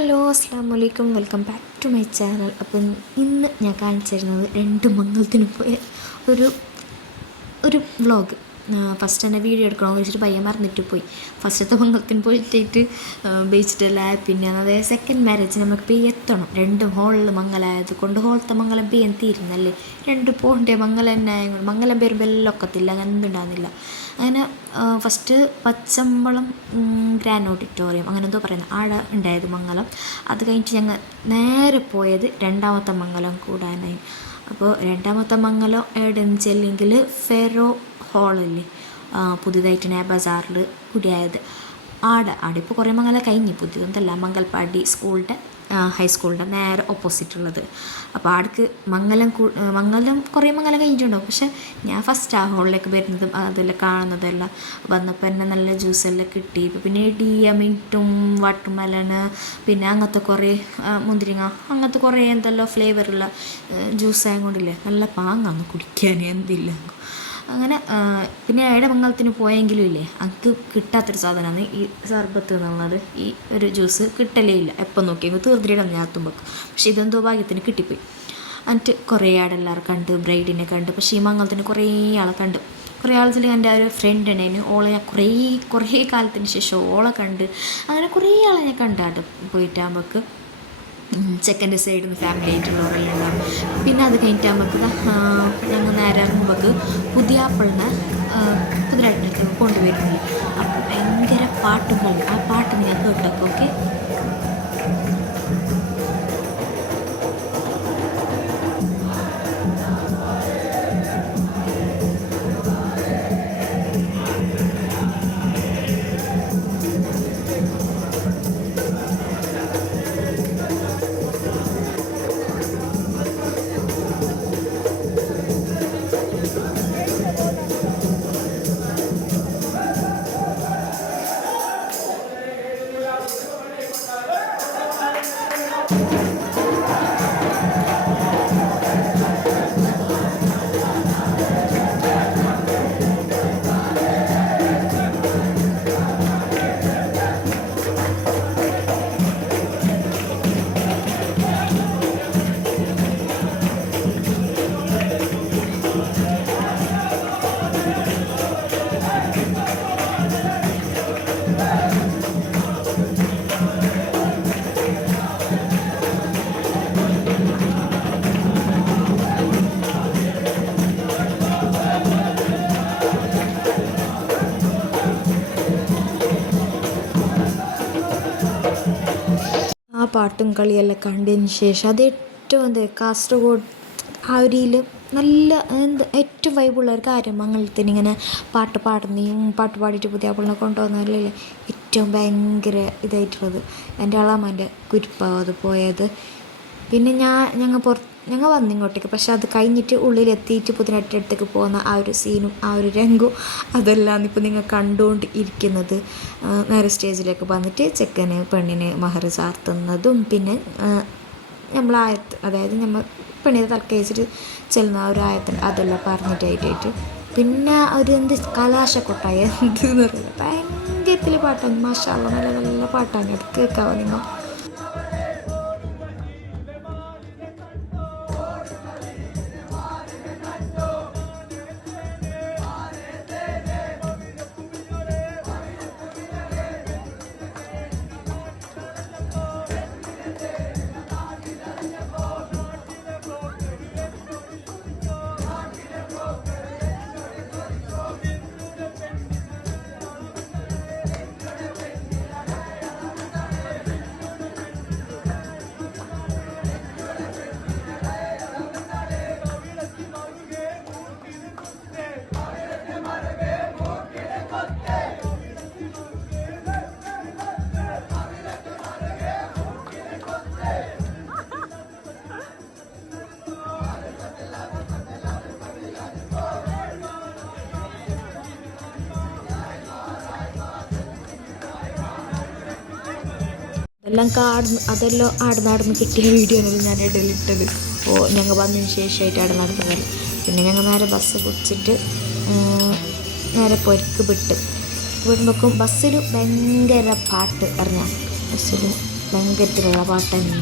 Hello അസ്സാം വലൈക്കും welcome back to my channel. അപ്പം ഇന്ന് ഞാൻ കാണിച്ചു തരുന്നത് രണ്ട് മംഗളത്തിന് പോയ ഒരു ഒരു വ്ളോഗ്. ഫസ്റ്റ് തന്നെ വീഡിയോ എടുക്കണമെന്ന് വെച്ചിട്ട് പയ്യൻ മറന്നിട്ട് പോയി. ഫസ്റ്റത്തെ മംഗളത്തിന് പോയിട്ടായിട്ട് ബേച്ചിട്ടല്ല പിന്നെ അതായത് സെക്കൻഡ് മാരേജ് നമുക്ക് പേ എത്തണം. രണ്ട് ഹോളിൽ മംഗലായത് കൊണ്ട് ഹോളത്തെ മംഗലം പെയ്യാൻ തീരുന്നല്ലേ? രണ്ട് പോകണ്ടേ മംഗലം തന്നെ മംഗലം പേരുമ്പോൾ എല്ലാം ഒക്കത്തില്ല അങ്ങനെ ഉണ്ടാകുന്നില്ല അങ്ങനെ ഫസ്റ്റ് പച്ചമ്പളം ഗ്രാൻഡ് ഓഡിറ്റോറിയം അങ്ങനെ എന്തോ പറയുന്നത് ആടെ ഉണ്ടായത് മംഗലം. അത് കഴിഞ്ഞിട്ട് ഞങ്ങൾ നേരെ പോയത് രണ്ടാമത്തെ മംഗലം കൂടാനായി. അപ്പോൾ രണ്ടാമത്തെ മംഗലം എവിടെയെന്ന് വെച്ചില്ലെങ്കിൽ ഫെറോ ഹാളില്ലേ പുതിയതായിട്ട് ഞാൻ ബസാറിൽ കുടിയായത്. ആടെ ആടെ ഇപ്പോൾ കുറേ മംഗലം കഴിഞ്ഞു. പുതിയതൊന്നല്ല മംഗൽപ്പാടി സ്കൂളിന്റെ ഹൈസ്കൂളിന്റെ നേരെ ഓപ്പോസിറ്റ് ഉള്ളത് അപ്പോൾ ആടക്ക് മംഗലം മംഗലം കുറേ മംഗലം കഴിഞ്ഞിട്ടുണ്ടാവും. പക്ഷെ ഞാൻ ഫസ്റ്റ് ആ ഹോളിലേക്ക് വരുന്നതും അതെല്ലാം കാണുന്നതെല്ലാം വന്നപ്പോൾ എന്നെ നല്ല ജ്യൂസെല്ലാം കിട്ടി. പിന്നെ ഡിയ ഡിയമിന്റും വാട്ടർമെലണ് പിന്നെ അങ്ങനത്തെ കുറേ മുന്തിരിങ്ങ അങ്ങനത്തെ കുറേ എന്തെല്ലാം ഫ്ലേവറുള്ള ജ്യൂസ് ആയതുകൊണ്ടില്ലേ നല്ല പാങ്ങാന്ന് കുടിക്കാൻ എന്തില്ല. അങ്ങനെ പിന്നെ ഏടെ മംഗളത്തിന് പോയെങ്കിലും ഇല്ലേ? അത് കിട്ടാത്തൊരു സാധനമാണ് ഈ സർബത്ത് എന്നുള്ളത്. ഈ ഒരു ജ്യൂസ് കിട്ടലേ ഇല്ല. എപ്പം നോക്കിയെങ്കിൽ തീർന്നിടണം ഞാൻ എത്തുമ്പോൾ പക്ഷേ ഇതെന്തോ ഭാഗ്യത്തിന് കിട്ടിപ്പോയി. എന്നിട്ട് കുറേ ആടെല്ലാവരും കണ്ട് ബ്രൈഡിനെ കണ്ട്. പക്ഷേ ഈ മംഗളത്തിന് കുറേ ആളെ കണ്ട്. കുറേ ആളത്തിൽ എന്റെ ഒരു ഫ്രണ്ട് ഉണ്ടായിരുന്നു ഓളെ ഞാൻ കുറേ കുറേ കാലത്തിന് ശേഷം ഓളെ കണ്ട്. അങ്ങനെ കുറേ ആളെ ഞാൻ കണ്ടാട്ട് പോയിട്ടാകുമ്പോൾക്ക് ചെക്കന്റെ സൈഡിൽ നിന്ന് ഫാമിലി ആയിട്ടുള്ളവരെല്ലാം ഉണ്ടാവും. പിന്നെ അത് കഴിഞ്ഞിട്ട് നമുക്ക് ഞങ്ങൾ നേരെ ഇറങ്ങുമ്പോൾ പുതിയാപ്പിളിനെ കുതിരട്ടിലേക്ക് കൊണ്ടുവരുന്നു അപ്പോൾ ഭയങ്കര പാട്ടുകൾ ആ പാട്ട് നിങ്ങൾ കേട്ടൊക്കെ ഓക്കെ? പാട്ടും കളിയെല്ലാം കണ്ടതിന് ശേഷം അത് ഏറ്റവും എന്താ കാസർഗോഡ് ആ ഒരു നല്ല എന്ത് ഏറ്റവും വൈബുള്ള ഒരു കാര്യം മംഗളത്തിന് ഇങ്ങനെ പാട്ട് പാടുന്നതും പാട്ട് പാടിയിട്ട് പുതിയ പിള്ളെ കൊണ്ടുവന്നല്ലേ ഏറ്റവും ഭയങ്കര ഇതായിട്ടുള്ളത് എന്റെ അളാമന്റെ കുരിപ്പാവും അത് പോയത്. പിന്നെ ഞാൻ ഞങ്ങൾ പുറത്ത് ഞങ്ങൾ വന്നിങ്ങോട്ടേക്ക്. പക്ഷെ അത് കഴിഞ്ഞിട്ട് ഉള്ളിലെത്തിയിട്ട് പുതിനട്ടിന്റെ അടുത്തേക്ക് പോകുന്ന ആ ഒരു സീനും ആ ഒരു രംഗവും അതെല്ലാം ഇപ്പോൾ നിങ്ങൾ കണ്ടുകൊണ്ട് ഇരിക്കുന്നത് നേരെ സ്റ്റേജിലേക്ക് വന്നിട്ട് ചെക്കന് പെണ്ണിന് മഹർ ചാർത്തുന്നതും പിന്നെ നമ്മൾ ആയത്ത് അതായത് നമ്മൾ പെണ്ണിനെ തൽക്കേച്ചിട്ട് ചെല്ലുന്ന ആ ഒരു ആയത്തുണ്ട് അതെല്ലാം പറഞ്ഞിട്ടായിട്ടായിട്ട് പിന്നെ ഒരു എന്ത് കലാശക്കൊട്ടായ എന്ത് എന്ന് പറയുന്നത്? ഭയങ്കരത്തിൽ പാട്ടാണ്. മഷാള നല്ല നല്ല പാട്ടാണ്. അത് കേൾക്കാവോ നിങ്ങൾ? അതെല്ലാം കാട് അതെല്ലാം ആടെ നടന്ന് കിട്ടിയ വീഡിയോ ആണ് ഞാൻ ഇടയിലിട്ടത് അപ്പോൾ ഞങ്ങൾ വന്നതിന് ശേഷമായിട്ട് ആട് നടന്നതല്ല പിന്നെ ഞങ്ങൾ നേരെ ബസ് പിടിച്ചിട്ട് നേരെ പൊരുക്ക് വിട്ട്. വിടുമ്പോഴേക്കും ബസ്സിൽ ഭയങ്കര പാട്ട് അറിഞ്ഞാൽ ബസ്സിൽ ഭയങ്കരത്തിലുള്ള പാട്ട് തന്നെ